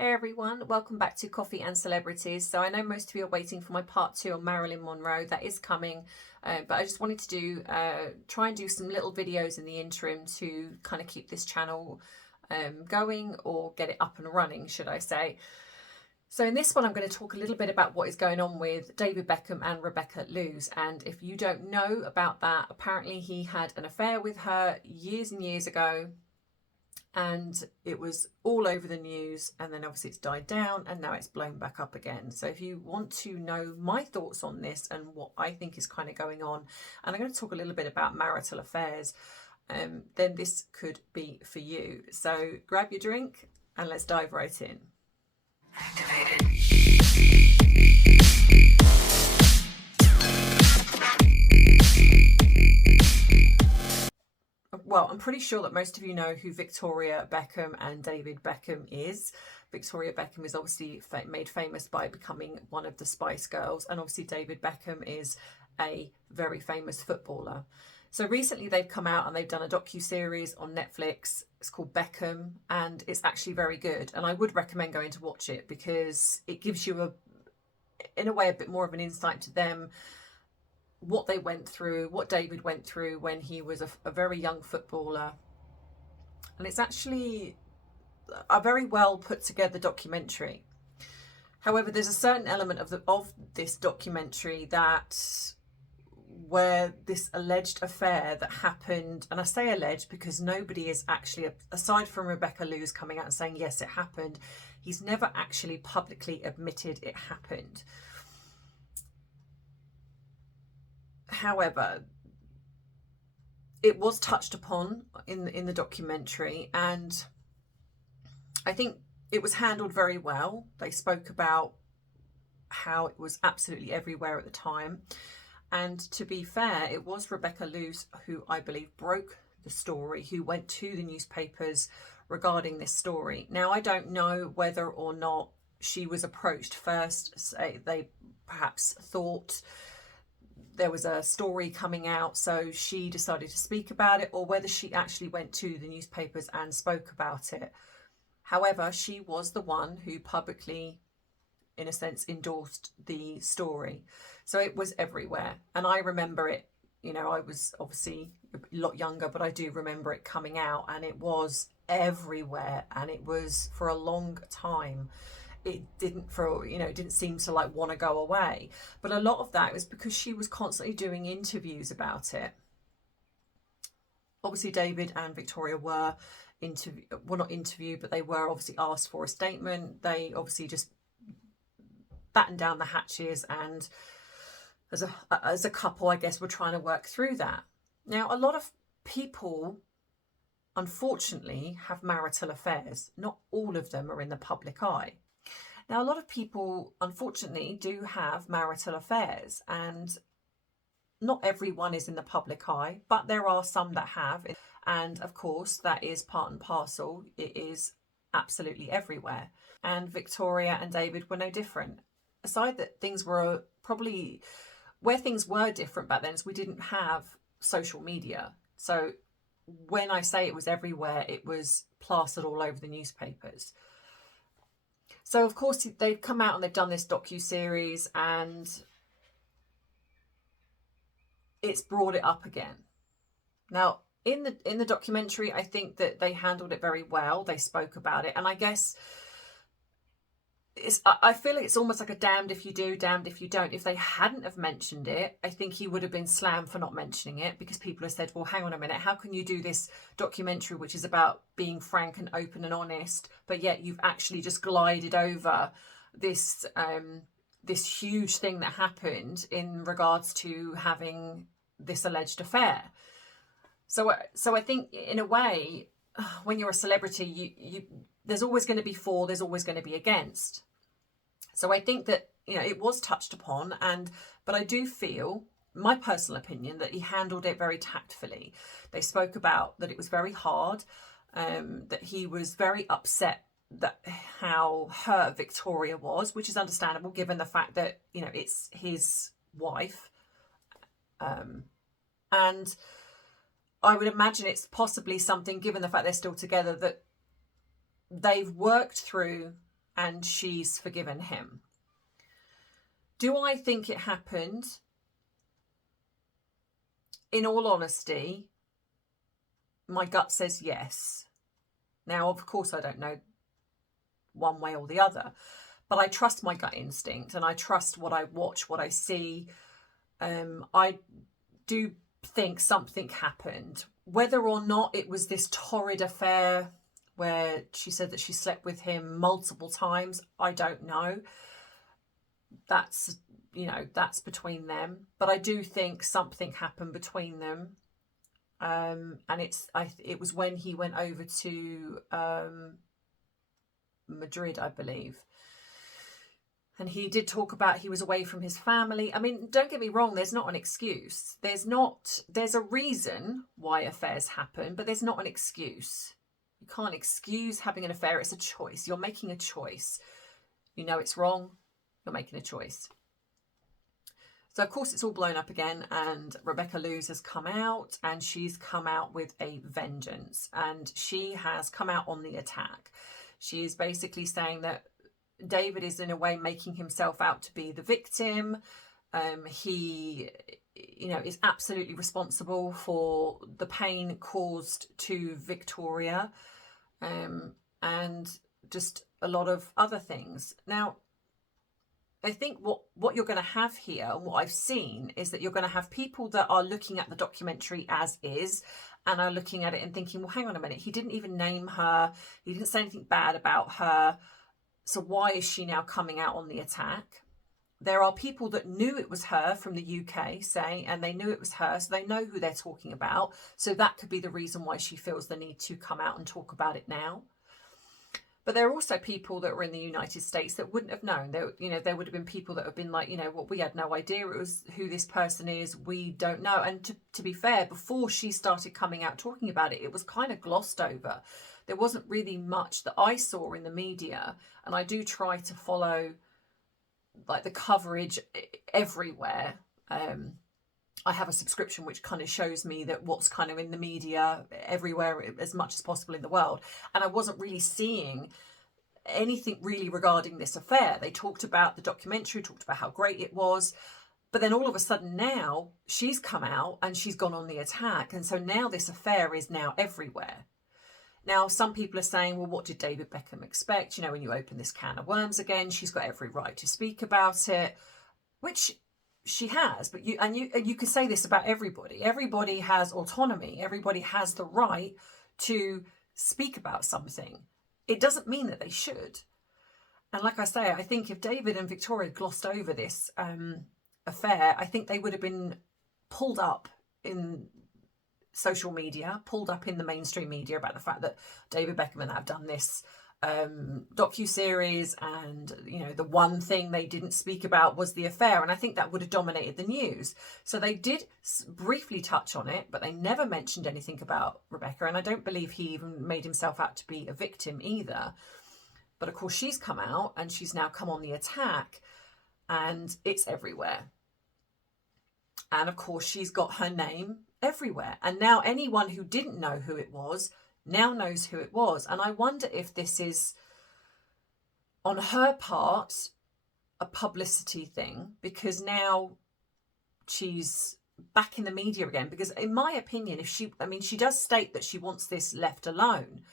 Hey everyone, welcome back to Coffee and Celebrities. So I know most of you are waiting for my part 2 on Marilyn Monroe. That is coming, but I just wanted to try and do some little videos in the interim to kind of keep this channel going, or get it up and running, should I say. So in this one, I'm going to talk a little bit about what is going on with David Beckham and Rebecca Loos. And if you don't know about that, apparently he had an affair with her years and years ago. And it was all over the news, and then obviously it's died down and now it's blown back up again. So if you want to know my thoughts on this and what I think is kind of going on, and I'm going to talk a little bit about marital affairs, then this could be for you. So grab your drink and let's dive right in. Activated. Well, I'm pretty sure that most of you know who Victoria Beckham and David Beckham is. Victoria Beckham is obviously made famous by becoming one of the Spice Girls, and obviously David Beckham is a very famous footballer. So recently they've come out and they've done a docu-series on Netflix. It's called Beckham, and it's actually very good, and I would recommend going to watch it because it gives you in a way a bit more of an insight to them, what they went through, what David went through when he was a very young footballer. And it's actually a very well put together documentary. However, there's a certain element of this documentary where this alleged affair that happened, and I say alleged because nobody is actually, aside from Rebecca Loos coming out and saying yes it happened, he's never actually publicly admitted it happened. However, it was touched upon in the documentary, and I think it was handled very well. They spoke about how it was absolutely everywhere at the time, and to be fair, it was Rebecca Loos who I believe broke the story, who went to the newspapers regarding this story. Now, I don't know whether or not she was approached first. Say they perhaps thought there was a story coming out, so she decided to speak about it, or whether she actually went to the newspapers and spoke about it. However, she was the one who publicly, in a sense, endorsed the story. So it was everywhere. And I remember it, I was obviously a lot younger, but I do remember it coming out, and it was everywhere, and it was for a long time. It didn't seem to want to go away. But a lot of that was because she was constantly doing interviews about it. Obviously, David and Victoria were not interviewed, but they were obviously asked for a statement. They obviously just battened down the hatches, and as a couple, I guess, were trying to work through that. Now, a lot of people, unfortunately, have marital affairs. Not all of them are in the public eye. Now, a lot of people, unfortunately, do have marital affairs, and not everyone is in the public eye, but there are some that have. And of course, that is part and parcel. It is absolutely everywhere. And Victoria and David were no different. Aside that things were probably, where things were different back then is we didn't have social media. So when I say it was everywhere, it was plastered all over the newspapers. So of course they've come out and they've done this docu-series, and it's brought it up again. Now, in the documentary, I think that they handled it very well. They spoke about it, and I guess I feel it's almost like a damned if you do, damned if you don't. If they hadn't have mentioned it, I think he would have been slammed for not mentioning it, because people have said, well, hang on a minute, how can you do this documentary which is about being frank and open and honest, but yet you've actually just glided over this this huge thing that happened in regards to having this alleged affair. So I think in a way, when you're a celebrity, you there's always going to be for, there's always going to be against. So I think that, it was touched upon, but I do feel, my personal opinion, that he handled it very tactfully. They spoke about that it was very hard, that he was very upset that how hurt Victoria was, which is understandable given the fact that, it's his wife. And I would imagine it's possibly something, given the fact they're still together, that they've worked through and she's forgiven him. Do I think it happened? In all honesty, my gut says yes. Now, of course, I don't know one way or the other, but I trust my gut instinct and I trust what I watch, what I see. I do think something happened. Whether or not it was this torrid affair where she said that she slept with him multiple times, I don't know. That's, you know, that's between them. But I do think something happened between them. And it was when he went over to Madrid, I believe. And he did talk about he was away from his family. I mean, don't get me wrong, there's not an excuse. There's a reason why affairs happen, but there's not an excuse. You can't excuse having an affair. It's a choice. You're making a choice. You know it's wrong. You're making a choice. So, of course, it's all blown up again, and Rebecca Loos has come out, and she's come out with a vengeance, and she has come out on the attack. She is basically saying that David is in a way making himself out to be the victim. He, you know, is absolutely responsible for the pain caused to Victoria, and just a lot of other things. Now, I think what you're going to have here, and what I've seen, is that you're going to have people that are looking at the documentary as is and are looking at it and thinking, well, hang on a minute, he didn't even name her. He didn't say anything bad about her. So why is she now coming out on the attack? There are people that knew it was her from the UK saying, and they knew it was her, so they know who they're talking about. So that could be the reason why she feels the need to come out and talk about it now. But there are also people that were in the United States that wouldn't have known. There, you know, there would have been people that have been like, you know, well, we had no idea it was who this person is. We don't know. And to be fair, before she started coming out talking about it, it was kind of glossed over. There wasn't really much that I saw in the media. And I do try to follow like the coverage everywhere. I have a subscription which kind of shows me that what's kind of in the media everywhere as much as possible in the world. And I wasn't really seeing anything really regarding this affair. They talked about the documentary, talked about how great it was. But then all of a sudden now she's come out and she's gone on the attack. And so now this affair is now everywhere. Now, some people are saying, well, what did David Beckham expect? You know, when you open this can of worms again, she's got every right to speak about it, which she has. But you can say this about everybody. Everybody has autonomy. Everybody has the right to speak about something. It doesn't mean that they should. And like I say, I think if David and Victoria glossed over this affair, I think they would have been pulled up in social media, pulled up in the mainstream media about the fact that David Beckham and that have done this docu-series, and you know the one thing they didn't speak about was the affair, and I think that would have dominated the news. So they did briefly touch on it, but they never mentioned anything about Rebecca, and I don't believe he even made himself out to be a victim either. But of course she's come out and she's now come on the attack, and it's everywhere. And of course she's got her name everywhere, and now anyone who didn't know who it was now knows who it was. And I wonder if this is, on her part, a publicity thing, because now she's back in the media again. Because in my opinion, she does state that she wants this left alone.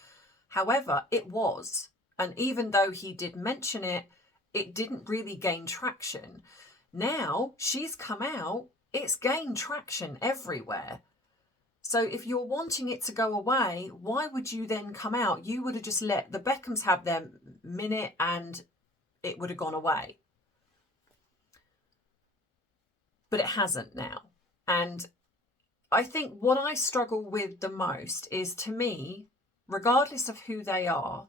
However, it was. And even though he did mention it, it didn't really gain traction. Now she's come out, it's gained traction everywhere. So if you're wanting it to go away, why would you then come out? You would have just let the Beckhams have their minute and it would have gone away. But it hasn't now. And I think what I struggle with the most is, to me, regardless of who they are,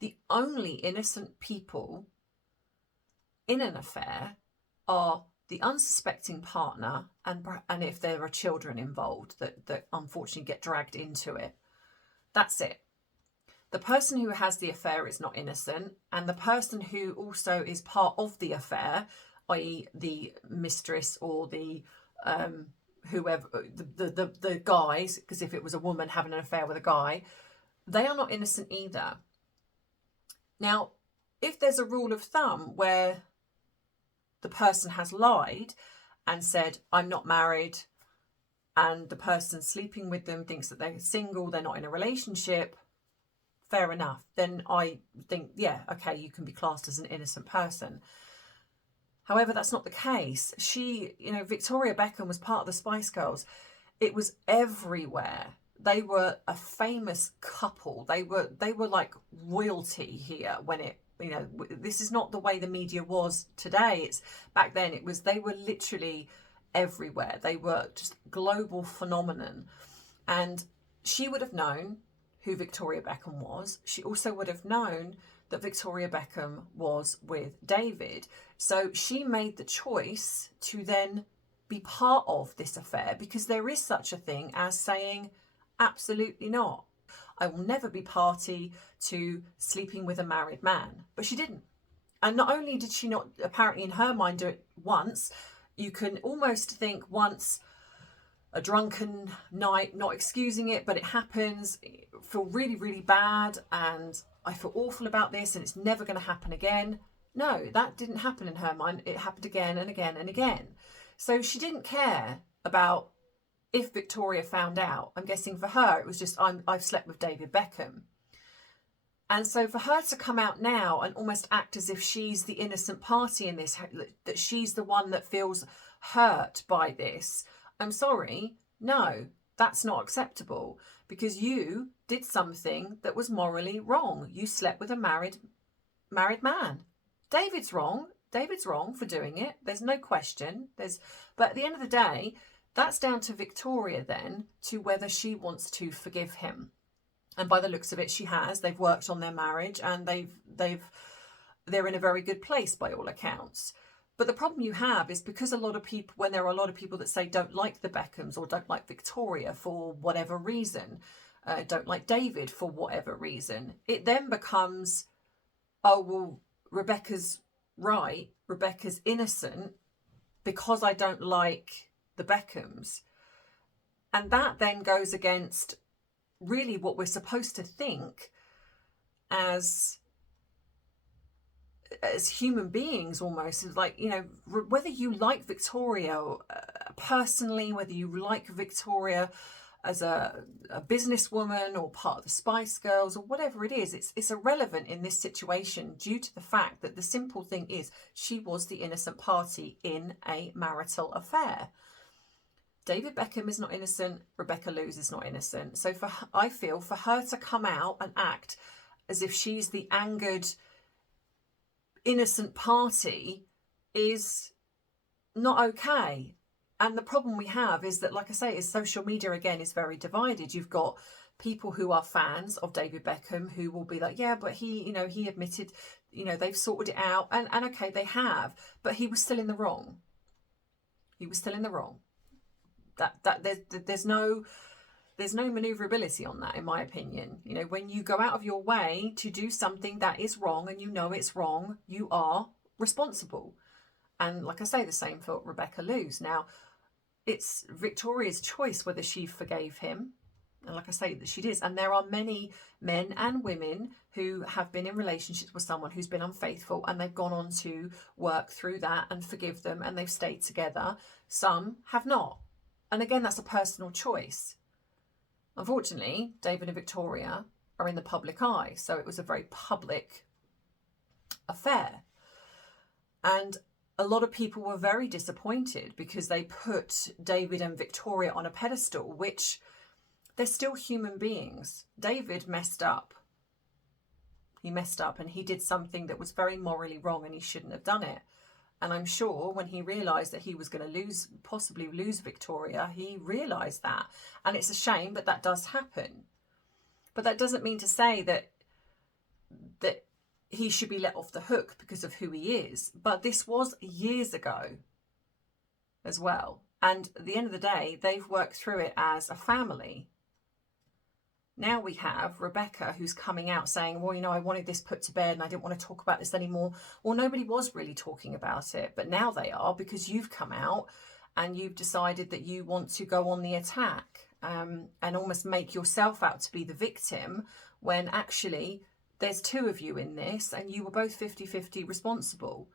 the only innocent people in an affair are the unsuspecting partner, and if there are children involved that unfortunately get dragged into it. That's it. The person who has the affair is not innocent, and the person who also is part of the affair, i.e. the mistress or the whoever, the guys, because if it was a woman having an affair with a guy, they are not innocent either. Now, if there's a rule of thumb where the person has lied and said, I'm not married, and the person sleeping with them thinks that they're single, they're not in a relationship, fair enough. Then I think, yeah, okay, you can be classed as an innocent person. However, that's not the case. She, Victoria Beckham was part of the Spice Girls. It was everywhere. They were a famous couple. They were like royalty here when it, this is not the way the media was today. It's back then they were literally everywhere. They were just global phenomenon. And she would have known who Victoria Beckham was. She also would have known that Victoria Beckham was with David. So she made the choice to then be part of this affair, because there is such a thing as saying, absolutely not. I will never be party to sleeping with a married man. But she didn't. And not only did she not, apparently in her mind, do it once, you can almost think once, a drunken night, not excusing it, but it happens, feel really, really bad, and I feel awful about this, and it's never going to happen again. No, that didn't happen in her mind. It happened again and again and again. So she didn't care about if Victoria found out. I'm guessing for her, it was just, I've slept with David Beckham. And so for her to come out now and almost act as if she's the innocent party in this, that she's the one that feels hurt by this, I'm sorry, no, that's not acceptable, because you did something that was morally wrong. You slept with a married man. David's wrong. David's wrong for doing it. There's no question. But at the end of the day, that's down to Victoria then, to whether she wants to forgive him. And by the looks of it, she has. They've worked on their marriage, and they're in a very good place by all accounts. But the problem you have is, because when there are a lot of people that say don't like the Beckhams or don't like Victoria for whatever reason, don't like David for whatever reason, it then becomes, oh, well, Rebecca's right, Rebecca's innocent because I don't like the Beckhams. And that then goes against really what we're supposed to think as human beings, almost. It's like, whether you like Victoria personally, whether you like Victoria as a businesswoman or part of the Spice Girls or whatever it is, it's irrelevant in this situation, due to the fact that the simple thing is she was the innocent party in a marital affair. David Beckham is not innocent. Rebecca Loos is not innocent. So I feel for her to come out and act as if she's the angered, innocent party is not okay. And the problem we have is that, like I say, is social media again is very divided. You've got people who are fans of David Beckham who will be like, yeah, but he admitted, they've sorted it out, and okay, they have, but he was still in the wrong. He was still in the wrong. There's no maneuverability on that, in my opinion. When you go out of your way to do something that is wrong and it's wrong, you are responsible. And like I say, the same for Rebecca Loos. Now, it's Victoria's choice whether she forgave him. And like I say, that she did. And there are many men and women who have been in relationships with someone who's been unfaithful, and they've gone on to work through that and forgive them, and they've stayed together. Some have not. And again, that's a personal choice. Unfortunately, David and Victoria are in the public eye, so it was a very public affair. And a lot of people were very disappointed because they put David and Victoria on a pedestal, which they're still human beings. David messed up. He messed up, and he did something that was very morally wrong, and he shouldn't have done it. And I'm sure when he realised that he was going to possibly lose Victoria, he realised that. And it's a shame, but that does happen. But that doesn't mean to say that he should be let off the hook because of who he is. But this was years ago as well. And at the end of the day, they've worked through it as a family. Now we have Rebecca, who's coming out saying, well, I wanted this put to bed and I didn't want to talk about this anymore. Well, nobody was really talking about it, but now they are, because you've come out and you've decided that you want to go on the attack and almost make yourself out to be the victim, when actually there's two of you in this and you were both 50-50 responsible.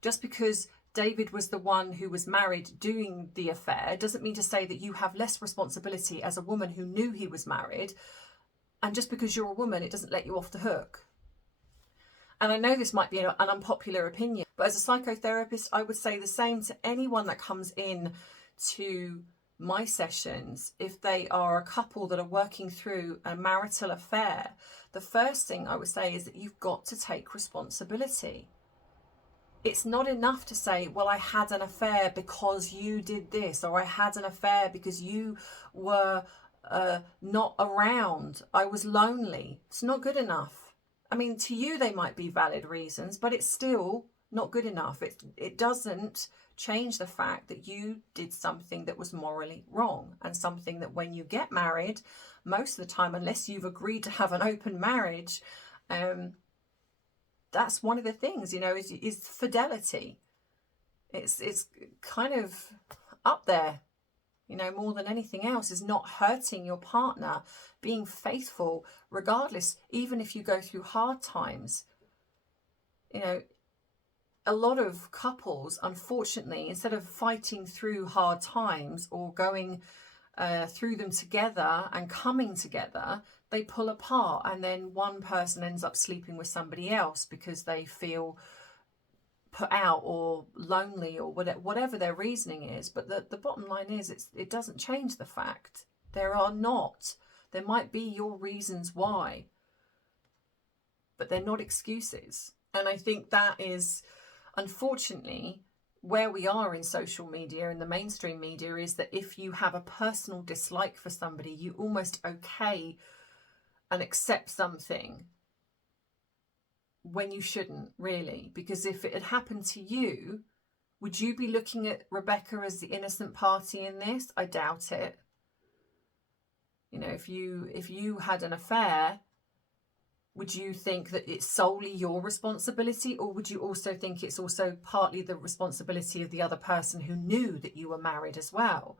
Just because David was the one who was married doing the affair doesn't mean to say that you have less responsibility as a woman who knew he was married. And just because you're a woman, it doesn't let you off the hook. And I know this might be an unpopular opinion, but as a psychotherapist, I would say the same to anyone that comes in to my sessions. If they are a couple that are working through a marital affair, the first thing I would say is that you've got to take responsibility. It's not enough to say, well, I had an affair because you did this, or I had an affair because you were not around. I was lonely. It's not good enough. I mean, to you, they might be valid reasons, but it's still not good enough. It doesn't change the fact that you did something that was morally wrong, and something that when you get married, most of the time, unless you've agreed to have an open marriage, that's one of the things, you know, is fidelity. It's kind of up there, you know, more than anything else, is not hurting your partner, being faithful, regardless, even if you go through hard times. You know, a lot of couples, unfortunately, instead of fighting through hard times or going through them together and coming together, they pull apart, and then one person ends up sleeping with somebody else because they feel put out or lonely or whatever their reasoning is. But the bottom line is, it doesn't change the fact. There might be your reasons why, but they're not excuses. And I think that is, unfortunately, where we are in social media and the mainstream media, is that if you have a personal dislike for somebody, you almost okay and accept something when you shouldn't, really. Because if it had happened to you, would you be looking at Rebecca as the innocent party in this? I doubt it. You know, if you had an affair, would you think that it's solely your responsibility, or would you also think it's also partly the responsibility of the other person who knew that you were married as well?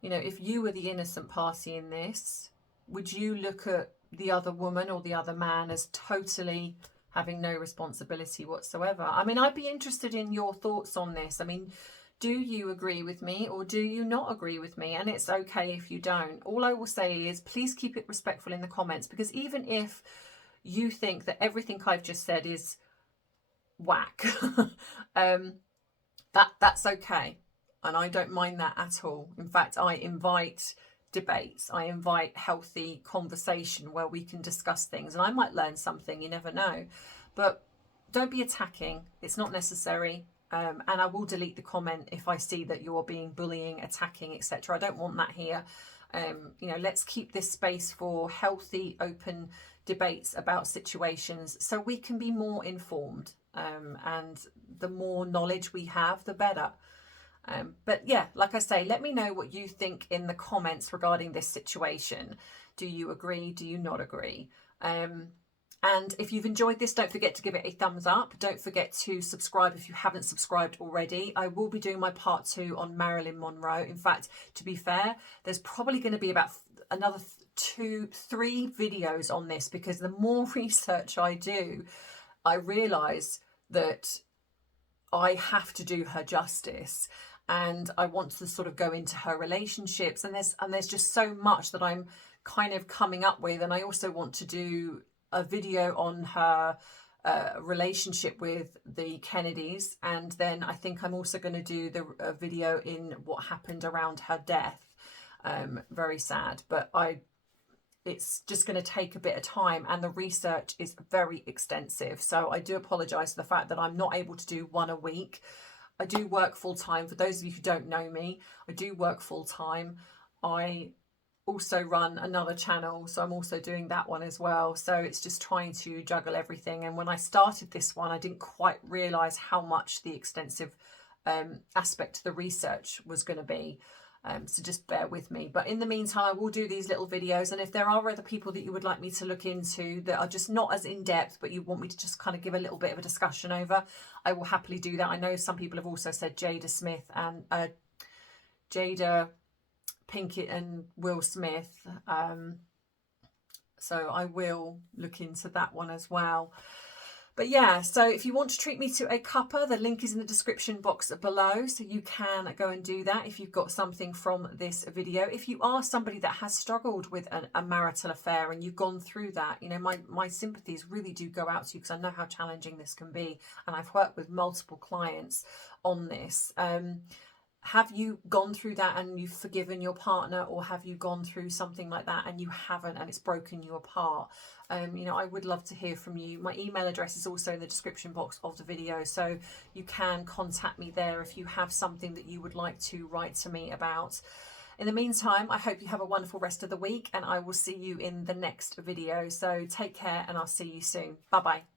You know, if you were the innocent party in this, would you look at the other woman or the other man as totally having no responsibility whatsoever? I mean, I'd be interested in your thoughts on this. I mean, do you agree with me or do you not agree with me? And it's okay if you don't. All I will say is, please keep it respectful in the comments, because even if you think that everything I've just said is whack, that's okay. And I don't mind that at all. In fact, I invite debates. I invite healthy conversation where we can discuss things. And I might learn something, you never know. But don't be attacking. It's not necessary. And I will delete the comment if I see that you're being bullying, attacking, etc. I don't want that here. You know, let's keep this space for healthy, open debates about situations so we can be more informed. And the more knowledge we have, the better. But yeah, like I say, let me know what you think in the comments regarding this situation. Do you agree? Do you not agree? And if you've enjoyed this, don't forget to give it a thumbs up. Don't forget to subscribe if you haven't subscribed already. I will be doing my part 2 on Marilyn Monroe. In fact, to be fair, there's probably going to be about another 2-3 videos on this, because the more research I do, I realise that I have to do her justice. And I want to sort of go into her relationships, and there's just so much that I'm kind of coming up with. And I also want to do a video on her relationship with the Kennedys, and then I think I'm also going to do the video in what happened around her death. Very sad, but it's just going to take a bit of time, and the research is very extensive. So I do apologise for the fact that I'm not able to do one a week. I do work full time. For those of you who don't know me, I do work full time. I also run another channel, so I'm also doing that one as well. So it's just trying to juggle everything. And when I started this one, I didn't quite realise how much the extensive aspect to the research was going to be. So just bear with me. But in the meantime, I will do these little videos. And if there are other people that you would like me to look into that are just not as in-depth, but you want me to just kind of give a little bit of a discussion over, I will happily do that. I know some people have also said Jada Smith and Jada Pinkett and Will Smith. So I will look into that one as well. But yeah, so if you want to treat me to a cuppa, the link is in the description box below. So you can go and do that if you've got something from this video. If you are somebody that has struggled with a marital affair and you've gone through that, you know, my sympathies really do go out to you, because I know how challenging this can be. And I've worked with multiple clients on this. Have you gone through that and you've forgiven your partner, or have you gone through something like that and you haven't, and it's broken you apart? You know, I would love to hear from you. My email address is also in the description box of the video, so you can contact me there if you have something that you would like to write to me about. In the meantime, I hope you have a wonderful rest of the week, and I will see you in the next video. So take care, and I'll see you soon. Bye bye.